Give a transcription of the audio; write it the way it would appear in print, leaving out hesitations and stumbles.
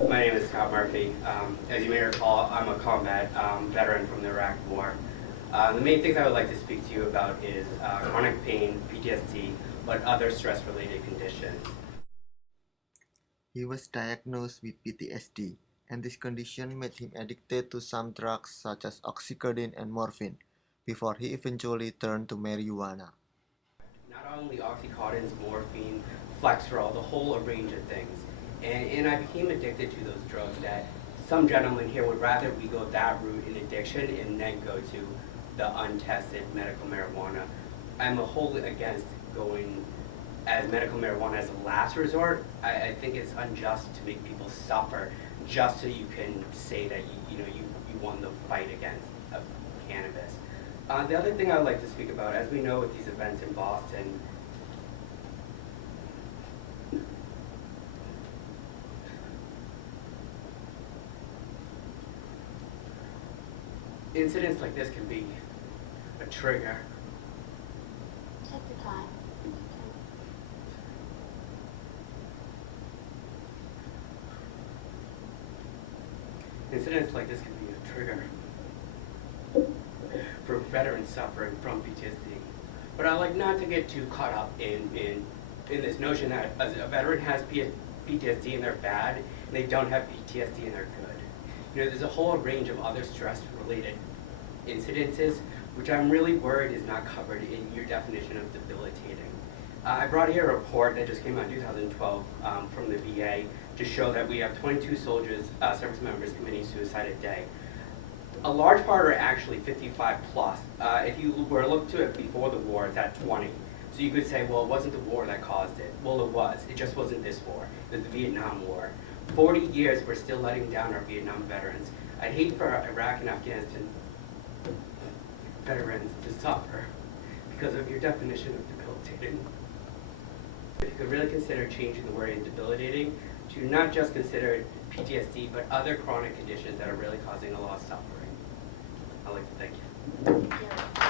My name is Scott Murphy. As you may recall, I'm a combat veteran from the Iraq War. The main things I would like to speak to you about is chronic pain, PTSD, but other stress-related conditions. He was diagnosed with PTSD, and this condition made him addicted to some drugs such as oxycodone and morphine, before he eventually turned to marijuana. Not only oxycodone, morphine, Flexerol, the whole range of things. And I became addicted to those drugs that some gentlemen here would rather we go that route in addiction and then go to the untested medical marijuana. I'm wholly against going as medical marijuana as a last resort. I think it's unjust to make people suffer just so you can say that you won the fight against cannabis. The other thing I would like to speak about, as we know with these events in Boston, incidents like this can be a trigger. Take your time. Incidents like this can be a trigger for veterans suffering from PTSD. But I like not to get too caught up in this notion that a veteran has PTSD and they're bad, and they don't have PTSD and they're good. There's a whole range of other stress-related incidences, which I'm really worried is not covered in your definition of debilitating. I brought here a report that just came out in 2012 from the VA to show that we have 22 soldiers, service members committing suicide a day. A large part are actually 55 plus. If you were to look to it before the war, it's at 20. So you could say, well, it wasn't the war that caused it. Well, it was. It just wasn't this war. It was the Vietnam War. 40 years, we're still letting down our Vietnam veterans. I'd hate for Iraq and Afghanistan veterans to suffer because of your definition of debilitating. If you could really consider changing the word debilitating to not just consider PTSD, but other chronic conditions that are really causing a lot of suffering. I'd like to thank you. Yeah.